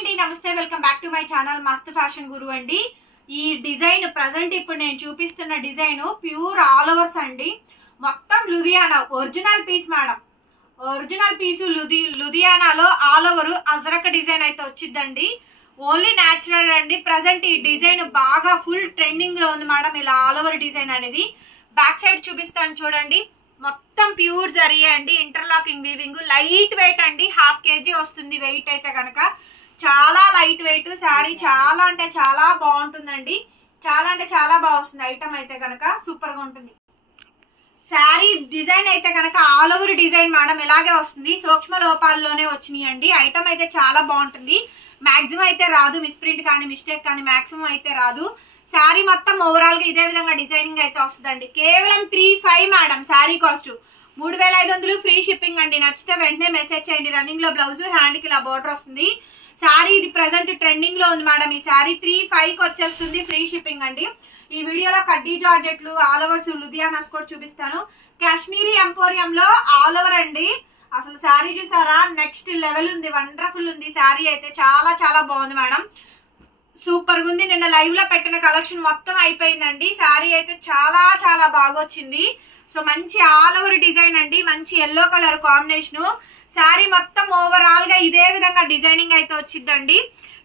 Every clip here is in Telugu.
అండి నమస్తే welcome back to my channel మస్త్ ఫ్యాషన్ గురు అండి. ఈ డిజైన్ ప్రజెంట్ ఇప్పుడు నేను చూపిస్తున్న డిజైన్ ప్యూర్ ఆల్ ఓవర్స్ అండి. మొత్తం Ludhiana original piece madam. Original piece లుధియానాలో ఆల్ ఓవర్ అజరక్ డిజైన్ అయితే వచ్చిందండి. ఓన్లీ న్యాచురల్ అండి. ప్రజెంట్ ఈ డిజైన్ బాగా ఫుల్ ట్రెండింగ్ లో ఉంది మేడం. ఇలా ఆల్ ఓవర్ డిజైన్ అనేది బ్యాక్ సైడ్ చూపిస్తాను చూడండి. మొత్తం ప్యూర్ జరీ అండి. ఇంటర్లాకింగ్ వీవింగ్, లైట్ వెయిట్ అండి. 1/2 kg వస్తుంది వెయిట్ అయితే కనుక. చాలా లైట్ వెయిట్ శారీ, చాలా అంటే చాలా బాగుంటుందండి. చాలా అంటే చాలా బాగా వస్తుంది ఐటమ్ అయితే కనుక. సూపర్ గా ఉంటుంది శారీ. డిజైన్ అయితే కనుక ఆల్ ఓవర్ డిజైన్ మేడం ఇలాగే వస్తుంది. సూక్ష్మ లోపాల్లోనే వచ్చినాయి అండి. ఐటమ్ అయితే చాలా బాగుంటుంది. మాక్సిమం అయితే రాదు, మిస్ప్రింట్ కానీ మిస్టేక్ కానీ మాక్సిమం అయితే రాదు. శారీ మొత్తం ఓవరాల్ గా ఇదే విధంగా డిజైనింగ్ అయితే వస్తుందండి. కేవలం 35 madam sari cost. 3500 free shipping అండి. నచ్చితే వెంటనే మెసేజ్ చేయండి. రన్నింగ్ లో బ్లౌజ్, హ్యాండ్ కి ఇలా బోర్డర్ వస్తుంది. శారీ ఇది ప్రెసెంట్ ట్రెండింగ్ లో ఉంది మేడం. ఈ శారీ 35కి వచ్చేస్తుంది, ఫ్రీ షిప్పింగ్ అండి. ఈ వీడియోలో కడ్డీ జార్జెట్లు, ఆల్ ఓవర్స్, లుధియానాస్ కూడా చూపిస్తాను. కాశ్మీరీ ఎంపోరియం లో ఆల్ ఓవర్ అండి. అసలు శారీ చూసారా, నెక్స్ట్ లెవెల్ ఉంది, వండర్ఫుల్ ఉంది శారీ అయితే. చాలా చాలా బాగుంది మేడం. సూపర్ గా ఉంది. నిన్న లైవ్ లో పెట్టిన కలెక్షన్ మొత్తం అయిపోయిందండి. శారీ అయితే చాలా చాలా బాగా వచ్చింది. సో మంచి ఆల్ ఓవర్ డిజైన్ అండి. మంచి ఎల్లో కలర్ కాంబినేషన్. శారీ మొత్తం ఓవరాల్ గా ఇదే విధంగా డిజైనింగ్ అయితే వచ్చిందండి.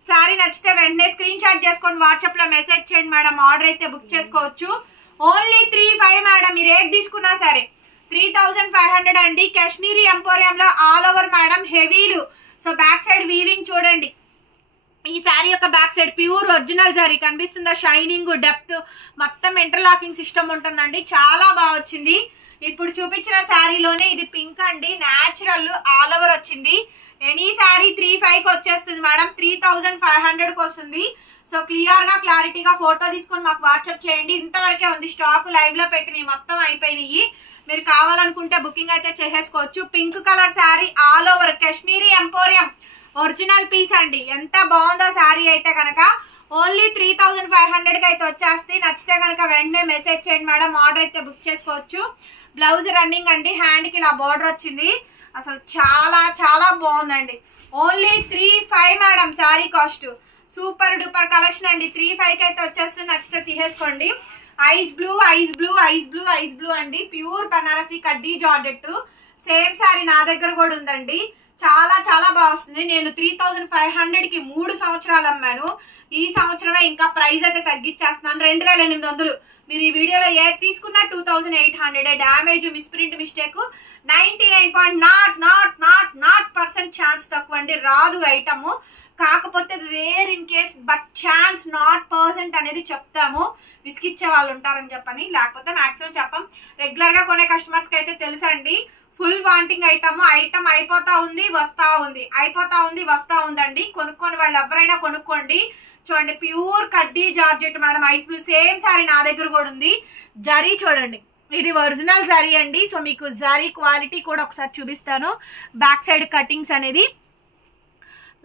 శారీ నచ్చితే వెంటనే స్క్రీన్ షాట్ చేసుకొని వాట్సాప్ లో మెసేజ్ చేయండి మేడం. ఆర్డర్ అయితే బుక్ చేసుకోవచ్చు. Only 35 madam. మీరు ఏది తీసుకున్నా సరే 3500 అండి. కాశ్మీరీ ఎంపోరియం లో ఆల్ ఓవర్ మేడం, హెవీలు. సో బ్యాక్ సైడ్ వీవింగ్ చూడండి. ఈ శారీ యొక్క back side pure original zari కనిపిస్తుందా, షైనింగ్, డెప్త్, మొత్తం ఇంటర్లాకింగ్ సిస్టమ్ ఉంటుందండి. చాలా బాగా వచ్చింది. ఇప్పుడు చూపించిన శారీలోనే ఇది పింక్ అండి. న్యాచురల్ ఆల్ ఓవర్ వచ్చింది. ఎనీ శారీ 35కి వచ్చేస్తుంది మేడం. 3500కి వస్తుంది. సో క్లియర్ గా క్లారిటీగా ఫోటో తీసుకొని మాకు వాట్సాప్ చేయండి. ఇంతవరకే ఉంది స్టాక్. లైవ్ లో పెట్టినవి మొత్తం అయిపోయినాయి. మీరు కావాలనుకుంటే బుకింగ్ అయితే చేసేసుకోవచ్చు. Pink colour sari all over Kashmiri emporium original piece అండి. ఎంత బాగుందో శారీ అయితే కనుక. ఓన్లీ 3500కి అయితే వచ్చేస్తే నచ్చితే కనుక వెంటనే మెసేజ్ చేయండి మేడం. ఆర్డర్ అయితే బుక్ చేసుకోవచ్చు. బ్లౌజ్ రన్నింగ్ అండి. హ్యాండ్ కి ఇలా బార్డర్ వచ్చింది. అసలు చాలా చాలా బాగుందండి. Only 35 madam sari cost. Super duper collection అండి. 35కి అయితే వచ్చేస్తుంది. నచ్చితే తీసేసుకోండి. Ice blue, ice blue, ice blue, ice blue అండి. ప్యూర్ బనారసి కడ్డీ జార్జెట్. సేమ్ శారీ నా దగ్గర కూడా ఉందండి. చాలా చాలా బాగా వస్తుంది. నేను 3500కి 3 సంవత్సరాలు అమ్మాను. ఈ సంవత్సరమే ఇంకా ప్రైస్ అయితే తగ్గించేస్తున్నాను. 2800. మీరు ఈ వీడియోలో ఏది తీసుకున్నా 2800. డ్యామేజ్, మిస్ప్రింట్, మిస్టేక్ 99.0% ఛాన్స్ తక్కువ అండి. రాదు ఐటమ్. కాకపోతే rare in case but chance 0% అనేది చెప్తాము. విసిగిచ్చే వాళ్ళు ఉంటారని చెప్పని, లేకపోతే మాక్సిమం చెప్పం. రెగ్యులర్ గా కొనే కస్టమర్స్ కి అయితే తెలుసండి. Full wanting item. ఐటమ్ అయిపోతా ఉంది, వస్తా ఉంది, అయిపోతా ఉంది, వస్తా ఉందండి. కొనుక్కోని వాళ్ళు ఎవరైనా కొనుక్కోండి. చూడండి ప్యూర్ కడ్డీ georgette madam. Ice blue same sari నా దగ్గర కూడా ఉంది. జరీ చూడండి, ఇది ఒరిజినల్ జరీ అండి. సో మీకు జరీ క్వాలిటీ కూడా ఒకసారి చూపిస్తాను. బ్యాక్ సైడ్ కటింగ్స్ అనేది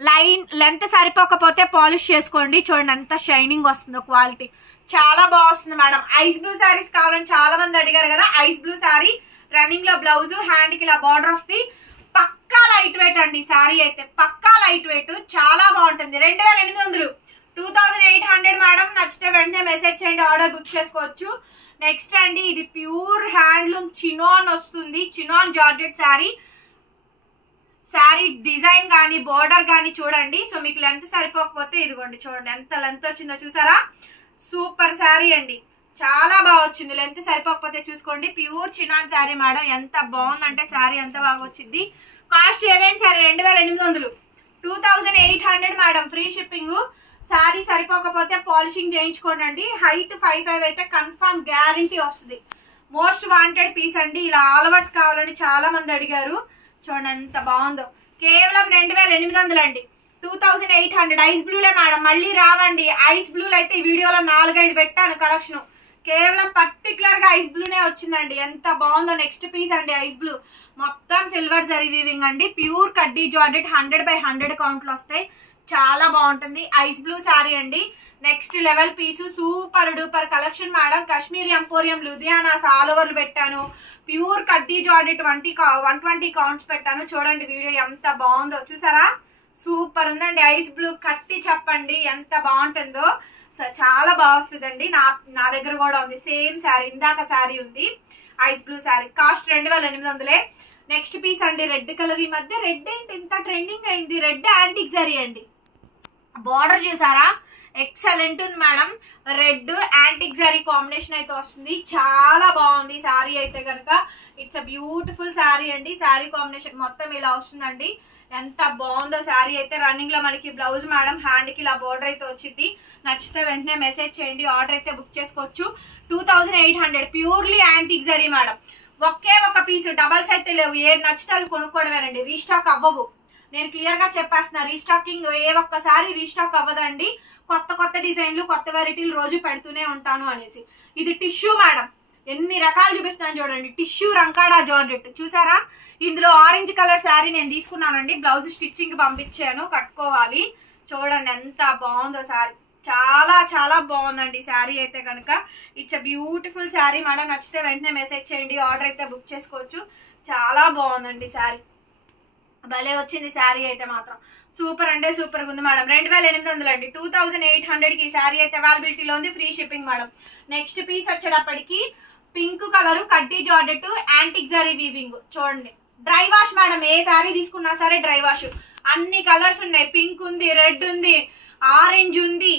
లైన్ లెంత్ సరిపోకపోతే పాలిష్ చేసుకోండి. చూడండి ఎంత షైనింగ్ వస్తుందో, క్వాలిటీ చాలా బాగా వస్తుంది మేడం. ఐస్ బ్లూ శారీస్ కావాలని చాలా మంది అడిగారు కదా. ఐస్ బ్లూ శారీ రన్నింగ్ లో బ్లౌజ్, హ్యాండ్ కి ఇలా బార్డర్ వస్తుంది. పక్కా లైట్ వెయిట్ అండి. శారీ అయితే పక్కా లైట్ వెయిట్, చాలా బాగుంటుంది. 2800, 2800 మేడం. నచ్చితే వెంటనే మెసేజ్ చేయండి. ఆర్డర్ బుక్ చేసుకోవచ్చు. నెక్స్ట్ అండి ఇది ప్యూర్ హ్యాండ్లూమ్ చినాన్ వస్తుంది. Chinon georgette sari. Sari design కానీ బోర్డర్ కానీ చూడండి. సో మీకు లెంత్ సరిపోకపోతే ఇదిగోండి చూడండి ఎంత లెంత్ వచ్చిందో చూసారా. సూపర్ శారీ అండి. చాలా బాగా వచ్చింది. లెంత్ సరిపోకపోతే చూసుకోండి. Pure chinon sari madam. ఎంత బాగుందంటే శారీ ఎంత బాగా వచ్చింది. కాస్ట్ ఏదైనా సరే 2800, 2800 మేడం. Free shipping. శారీ సరిపోకపోతే పాలిషింగ్ చేయించుకోండి. హైట్ 5'5" అయితే కన్ఫర్మ్ గ్యారంటీ వస్తుంది. మోస్ట్ వాంటెడ్ పీస్ అండి. ఇలా ఆల్ ఓవర్స్ కావాలని చాలా మంది అడిగారు. చూడండి ఎంత బాగుందో. కేవలం 2800 అండి. 2800. ఐస్ బ్లూలే మేడం. మళ్ళీ రావండి. ఐస్ బ్లూలు అయితే ఈ వీడియోలో 4-5 పెట్టాను కలెక్షన్. కేవలం పర్టికులర్ గా ఐస్ బ్లూనే వచ్చిందండి. ఎంత బాగుందో. నెక్స్ట్ పీస్ అండి ఐస్ బ్లూ. మొత్తం సిల్వర్ జరీ వీవింగ్ అండి. ప్యూర్ కడ్డీ జార్జెట్ 100/100 కౌంట్లు వస్తాయి. చాలా బాగుంటుంది. ఐస్ బ్లూ శారీ అండి. Next level piece. Super duper collection madam. Kashmiri emporium Ludhiana's all ఓవర్లు పెట్టాను. ప్యూర్ కడ్డీ జార్జెట్ 120 కౌంట్స్ పెట్టాను. చూడండి వీడియో ఎంత బాగుందో చూసారా. సూపర్ ఉందండి. ఐస్ బ్లూ కట్టి చెప్పండి ఎంత బాగుంటుందో. చాలా బాగా వస్తుందండి. నా దగ్గర కూడా ఉంది సేమ్ శారీ, ఇందాక శారీ ఉంది ice blue sari. Cost 2800. Next piece అండి రెడ్ కలర్. ఈ మధ్య రెడ్ ఏంటి ఇంత ట్రెండింగ్ అయింది? రెడ్ యాంటిక్ జరీ అండి. బార్డర్ చూసారా ఎక్సలెంట్ ఉంది madam. Red antique zari combination అయితే వస్తుంది. చాలా బాగుంది శారీ అయితే కనుక. ఇట్స్ అ బ్యూటిఫుల్ శారీ అండి. శారీ కాంబినేషన్ మొత్తం ఇలా వస్తుందండి. ఎంత బాగుందో శారీ అయితే. రన్నింగ్ లో మనకి బ్లౌజ్ మేడం, హ్యాండ్ కి ఇలా బోర్డర్ అయితే వచ్చింది. నచ్చితే వెంటనే మెసేజ్ చేయండి, ఆర్డర్ అయితే బుక్ చేసుకోవచ్చు. 2800 ప్యూర్లీ యాంటిక్ జరీ మేడం. ఒకే ఒక పీస్, డబల్స్ అయితే లేవు. ఏది నచ్చితే అది కొనుక్కోవడమేనండి. రీస్టాక్ అవ్వవు. నేను క్లియర్ గా చెప్పేస్తున్నా, రీస్టాకింగ్ ఏ ఒక్కసారి రీస్టాక్ అవ్వదండి. కొత్త కొత్త డిజైన్లు, కొత్త వెరైటీలు రోజు పెడుతూనే ఉంటాను అనేసి. ఇది టిష్యూ మేడం. ఎన్ని రకాలు చూపిస్తున్నాను చూడండి. టిష్యూ రంకాడా జార్జెట్ చూసారా. ఇందులో ఆరెంజ్ కలర్ శారీ నేను తీసుకున్నానండి. బ్లౌజ్ స్టిచ్చింగ్ పంపించాను, కట్టుకోవాలి. చూడండి ఎంత బాగుందో శారీ. చాలా చాలా బాగుందండి శారీ అయితే కనుక. It's a beautiful sari madam. నచ్చితే వెంటనే మెసేజ్ చేయండి, ఆర్డర్ అయితే బుక్ చేసుకోవచ్చు. చాలా బాగుందండి శారీ. భలే వచ్చింది శారీ అయితే మాత్రం. సూపర్ అంటే సూపర్ గా ఉంది మేడం. 2800 అండి. 2800 కి శారీ అయితే అవైలబిలిటీలో ఉంది. Free shipping madam. Next piece వచ్చేటప్పటికి పింక్ కలర్ కడ్డీ జార్జెట్ యాంటిక్ జరీ వీవింగ్. చూడండి డ్రై వాష్ మేడం. ఏ శారీ తీసుకున్నా సరే డ్రై వాష్. అన్ని కలర్స్ ఉన్నాయి. పింక్ ఉంది, రెడ్ ఉంది, ఆరెంజ్ ఉంది,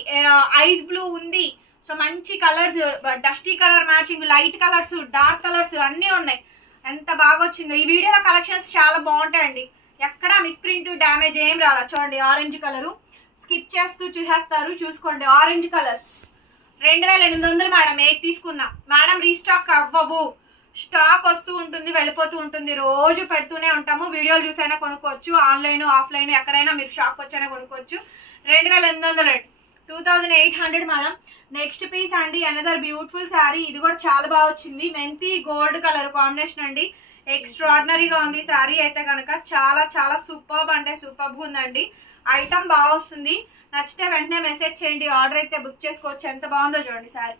ఐస్ బ్లూ ఉంది. సో మంచి colours, dusty colour matching, light colours, dark colours అన్ని ఉన్నాయి. ఎంత బాగా వచ్చిందో. ఈ వీడియోలో కలెక్షన్స్ చాలా బాగుంటాయండి. ఎక్కడ మిస్ప్రింట్ డ్యామేజ్ ఏం రాలా. చూడండి ఆరెంజ్ కలరు. స్కిప్ చేస్తూ చూసేస్తారు, చూసుకోండి. Orange colours 2800 madam. ఏది తీసుకున్నా మేడం రీస్టాక్ అవ్వవు. స్టాక్ వస్తూ ఉంటుంది, వెళ్ళిపోతూ ఉంటుంది. రోజు పెడుతూనే ఉంటాము. వీడియోలు చూసైనా కొనుక్కోవచ్చు. ఆన్లైన్ ఆఫ్లైన్ ఎక్కడైనా మీరు షాప్ వచ్చైనా కొనుక్కోవచ్చు. 2800 2800 మేడం. నెక్స్ట్ పీస్ అండి అనదర్ బ్యూటిఫుల్ శారీ. ఇది కూడా చాలా బాగా వచ్చింది. మెంతి గోల్డ్ కలర్ కాంబినేషన్ అండి. ఎక్స్ట్రాడినరీగా ఉంది శారీ అయితే కనుక. చాలా చాలా సూపర్బ్ అంటే సూపర్బ్ ఉందండి. ఐటమ్ బాగా వస్తుంది. నచ్చితే వెంటనే మెసేజ్ చేయండి, ఆర్డర్ అయితే బుక్ చేసుకోవచ్చు. ఎంత బాగుందో చూడండి శారీ.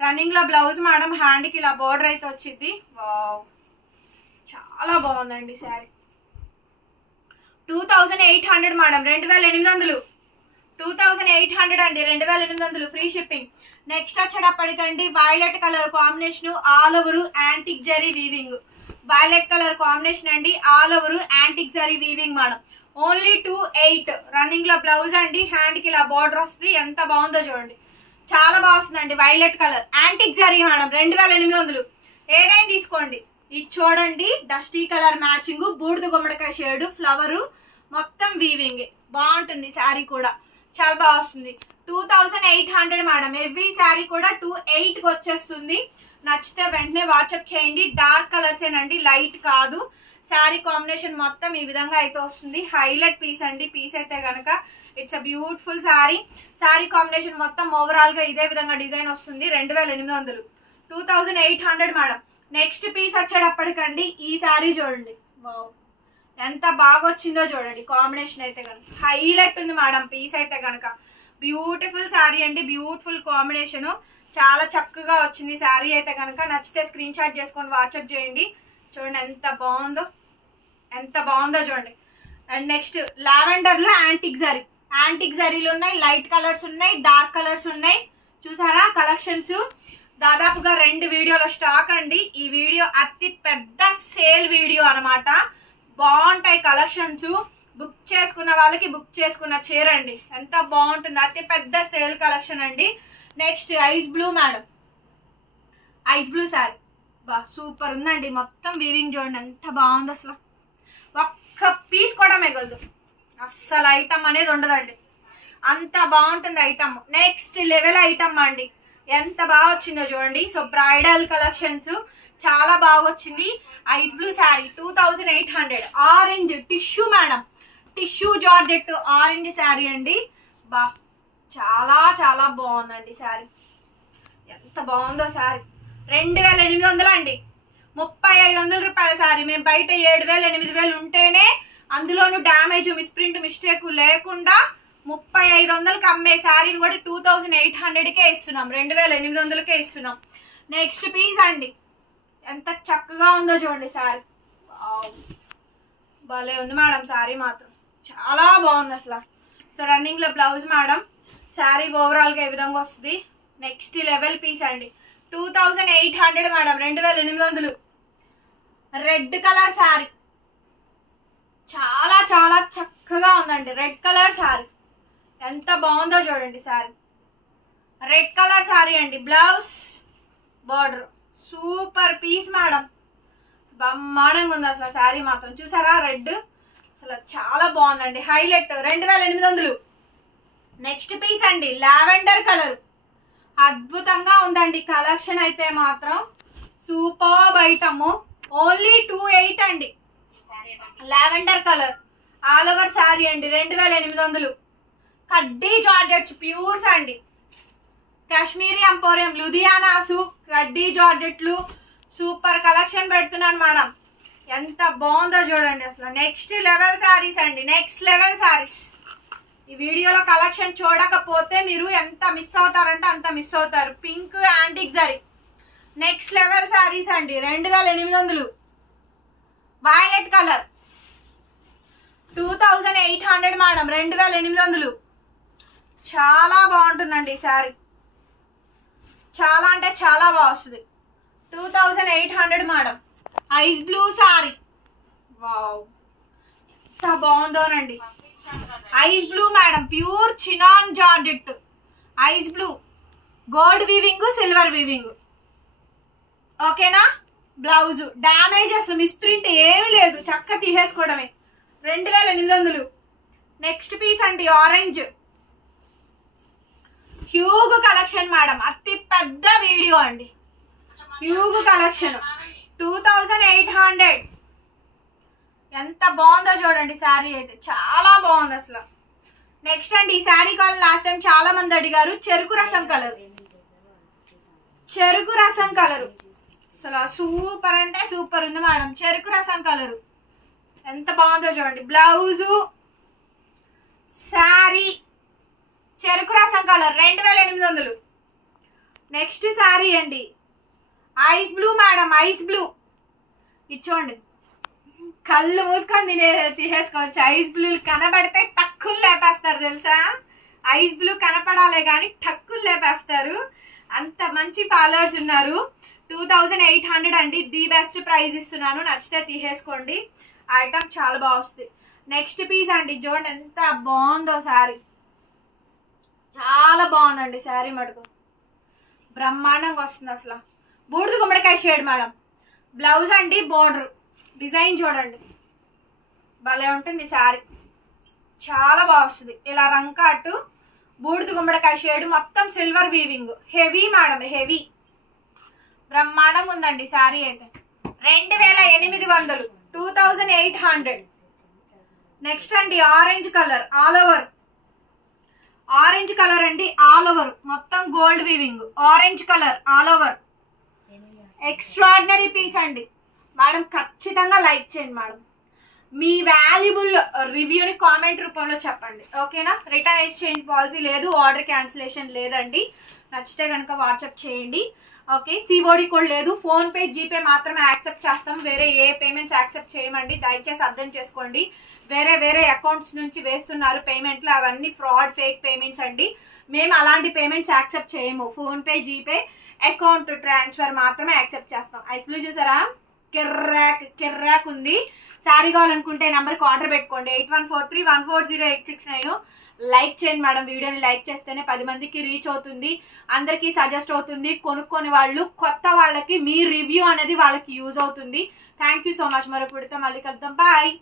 రన్నింగ్ లో బ్లౌజ్ మేడం, హ్యాండ్ కి ఇలా బోర్డర్ అయితే వచ్చింది. వావ్ చాలా బాగుందండి శారీ. 2800 మేడం. 2800 2800 అండి. 2800 ఫ్రీ షిప్పింగ్. నెక్స్ట్ వచ్చేటప్పటికండి violet colour combination all over antique zari weaving. Violet colour combination అండి. All over antique zari weaving madam. Only 2800. Running లో బ్లౌజ్ అండి, హ్యాండ్ కి ఇలా బోర్డర్ వస్తుంది. ఎంత బాగుందో చూడండి. చాలా బాగా వస్తుందండి. Violet colour antique zari madam. 2800. ఏదైనా తీసుకోండి. ఇది చూడండి డస్టీ కలర్ మ్యాచింగ్, బూడిద గుమ్మడికాయ షేడ్, ఫ్లవర్ మొత్తం వీవింగ్. బాగుంటుంది శారీ కూడా. చాలా బాగా వస్తుంది. 2800 మేడం. ఎవ్రీ శారీ కూడా 28కి వచ్చేస్తుంది. నచ్చితే వెంటనే వాట్సాప్ చేయండి. డార్క్ కలర్స్ ఏనండి, లైట్ కాదు. శారీ కాంబినేషన్ మొత్తం ఈ విధంగా అయితే వస్తుంది. హైలైట్ పీస్ అండి. పీస్ అయితే కనుక it's a beautiful sari. Sari combination మొత్తం ఓవరాల్ గా ఇదే విధంగా డిజైన్ వస్తుంది. 2800 2800 మేడం. నెక్స్ట్ పీస్ వచ్చేటప్పటికండి ఈ శారీ చూడండి. వావ్ ఎంత బాగా వచ్చిందో చూడండి. కాంబినేషన్ అయితే కనుక హైలైట్ ఉంది మేడం. పీస్ అయితే కనుక బ్యూటిఫుల్ శారీ అండి. Beautiful combination. చాలా చక్కగా వచ్చింది శారీ అయితే కనుక. నచ్చితే స్క్రీన్ షాట్ చేసుకొని వాట్సాప్ చేయండి. చూడండి ఎంత బాగుందో, ఎంత బాగుందో చూడండి. అండ్ నెక్స్ట్ లావెండర్ లో యాంటిక్ జరీ. యాంటిక్ జరీలు ఉన్నాయి, లైట్ కలర్స్ ఉన్నాయి, డార్క్ కలర్స్ ఉన్నాయి. చూసారా కలెక్షన్స్. దాదాపుగా 2 వీడియోల స్టాక్ అండి. ఈ వీడియో అతి పెద్ద సేల్ వీడియో అనమాట. బాగుంటాయి కలెక్షన్స్. బుక్ చేసుకున్న వాళ్ళకి బుక్ చేసుకున్న చీర అండి. ఎంత బాగుంటుంది. అతి పెద్ద సేల్ కలెక్షన్ అండి. Next ice blue madam. Ice blue sari బా సూపర్ ఉందండి. మొత్తం వీవింగ్ చూడండి ఎంత బాగుంది. అసలు ఒక్క పీస్ కూడా మిగలదు. అస్సలు ఐటమ్ అనేది ఉండదండి. అంత బాగుంటుంది ఐటమ్. నెక్స్ట్ లెవెల్ ఐటమ్ అండి. ఎంత బాగా వచ్చిందో చూడండి. సో బ్రైడల్ కలెక్షన్స్ చాలా బాగా వచ్చింది. Ice blue sari 2800. Orange tissue madam. Tissue georgette orange sari అండి. బా చాలా చాలా బాగుందండి శారీ. ఎంత బాగుందో శారీ. 2800 అండి. 3500 రూపాయల శారీ. మేము బయట 7000 8000 ఉంటేనే అందులోనూ డ్యామేజ్ మిస్ప్రింట్ మిస్టేక్ లేకుండా 3500కి అమ్మే శారీని కూడా 2800కే ఇస్తున్నాం. 2800కే ఇస్తున్నాం. నెక్స్ట్ పీస్ అండి. ఎంత చక్కగా ఉందో చూడండి శారీ. భలే ఉంది మేడం శారీ మాత్రం. చాలా బాగుంది అసలు. సో రన్నింగ్లో బ్లౌజ్ మేడం. శారీ ఓవరాల్గా ఈ విధంగా వస్తుంది. నెక్స్ట్ లెవెల్ పీస్ అండి. 2800 మేడం, 2800. రెడ్ కలర్ శారీ చాలా చాలా చక్కగా ఉందండి. రెడ్ కలర్ శారీ ఎంత బాగుందో చూడండి. శారీ రెడ్ కలర్ శారీ అండి. Blouse border super piece madam. బ్రహ్మాండంగా ఉంది అసలు. శారీ మాత్రం చూసారా రెడ్ అసలు చాలా బాగుందండి. హైలైట్ 2800. నెక్స్ట్ పీస్ అండి లావెండర్ కలర్. అద్భుతంగా ఉందండి కలెక్షన్ అయితే మాత్రం సూపర్ ఐటమ్. ఓన్లీ 28 అండి. Lavender colour all over sari అండి. 2800. కడ్డీ జార్జెట్స్ ప్యూర్స్ అండి. కాశ్మీరీ ఎంపోరియం లుధియానాసు కడ్డీ జార్జెట్లు సూపర్ కలెక్షన్ పెడుతున్నాను మేడం. ఎంత బాగుందో చూడండి అసలు. నెక్స్ట్ లెవెల్ శారీస్ అండి. Next level saris. ఈ వీడియోలో కలెక్షన్ చూడకపోతే మీరు ఎంత మిస్ అవుతారంటే అంత మిస్ అవుతారు. Pink antique zari next level saris అండి. 2800. Violet colour 2800 madam. 2800. చాలా బాగుంటుందండి ఈ శారీ. చాలా అంటే చాలా బాగా వస్తుంది. 2800 madam. Ice blue sari. Wow ఎంత బాగుందోనండి. Ice blue madam. Pure chinon georgette. Ice blue gold weaving silver weaving. ఓకేనా. బ్లౌజ్ డ్యామేజ్ అసలు మిస్ప్రింట్ ఏమీ లేదు. చక్కగా తీసేసుకోవడమే. 2800. నెక్స్ట్ పీస్ అండి ఆరెంజ్. Huge collection madam. అతి పెద్ద వీడియో అండి. Huge collection 2800. ఎంత బాగుందో చూడండి శారీ అయితే చాలా బాగుంది అసలు. నెక్స్ట్ అండి ఈ శారీ కాల్ లాస్ట్ టైం చాలా మంది అడిగారు. చెరుకు రసం కలర్. చెరుకు రసం కలరు అసలు సూపర్ అంటే సూపర్ ఉంది మేడం. చెరుకు రసం కలరు ఎంత బాగుందో చూడండి. బ్లౌజు శారీ చెరుకు రసం కలర్ 2800. నెక్స్ట్ శారీ అండి ice blue madam. Ice blue ఇచ్చోండి. కళ్ళు మూసుకొని తీసేసుకోవచ్చు. ఐస్ బ్లూ కనబడితే టక్కులు లేపేస్తారు తెలుసా. ఐస్ బ్లూ కనపడాలే కానీ టక్కులు లేపేస్తారు. అంత మంచి ఫాలోవర్స్ ఉన్నారు. 2800 అండి. ది బెస్ట్ ప్రైస్ ఇస్తున్నాను. నచ్చితే తీసేసుకోండి. ఐటమ్ చాలా బాగా వస్తుంది. నెక్స్ట్ పీస్ అండి చూడండి ఎంత బాగుందో శారీ. చాలా బాగుందండి శారీ మటుకు. బ్రహ్మాండంగా వస్తుంది అసలు. బూడిద గుమ్మడికాయ షేడ్ మేడం. బ్లౌజ్ అండి బోర్డర్ డిజైన్ చూడండి భలే ఉంటుంది శారీ. చాలా బాగా వస్తుంది. ఇలా రంకాటు బూడిద గుమ్మడికాయ షేడ్ మొత్తం silver weaving. Heavy madam. Heavy బ్రహ్మాండంగా ఉందండి శారీ అయితే. 2800. 2800. నెక్స్ట్ అండి orange colour all over. Orange colour అండి ఆల్ ఓవర్ మొత్తం gold weaving. Orange colour all over. Extraordinary piece అండి మేడం. ఖచ్చితంగా లైక్ చేయండి మేడం. మీ వాల్యుబుల్ రివ్యూని కామెంట్ రూపంలో చెప్పండి. ఓకేనా. రిటర్న్ ఎక్స్చేంజ్ పాలసీ లేదు. ఆర్డర్ క్యాన్సిలేషన్ లేదండి. నచ్చితే కనుక వాట్సాప్ చేయండి. ఓకే. సిఓడి కోడ్ లేదు. ఫోన్పే జీపే మాత్రమే యాక్సెప్ట్ చేస్తాం. వేరే ఏ పేమెంట్స్ యాక్సెప్ట్ చేయమండి. దయచేసి అర్థం చేసుకోండి. వేరే వేరే అకౌంట్స్ నుంచి వేస్తున్నారు పేమెంట్లు. అవన్నీ ఫ్రాడ్ ఫేక్ పేమెంట్స్ అండి. మేము అలాంటి పేమెంట్స్ యాక్సెప్ట్ చేయము. ఫోన్పే జీపే అకౌంట్ ట్రాన్స్ఫర్ మాత్రమే యాక్సెప్ట్ చేస్తాం. ఐస్ బ్లూ చూసారా కిర్రాక్ ఉంది. శారీ కావాలనుకుంటే నెంబర్కి ఆర్డర్ పెట్టుకోండి. 8143140869. లైక్ చేయండి మేడం. వీడియోని లైక్ చేస్తేనే 10 మందికి రీచ్ అవుతుంది. అందరికీ సజెస్ట్ అవుతుంది. కొనుక్కొని వాళ్ళు కొత్త వాళ్ళకి మీ రివ్యూ అనేది వాళ్ళకి యూజ్ అవుతుంది. Thank you so much. మరొక వీడియోతో మళ్ళీ కలుద్దాం. బాయ్.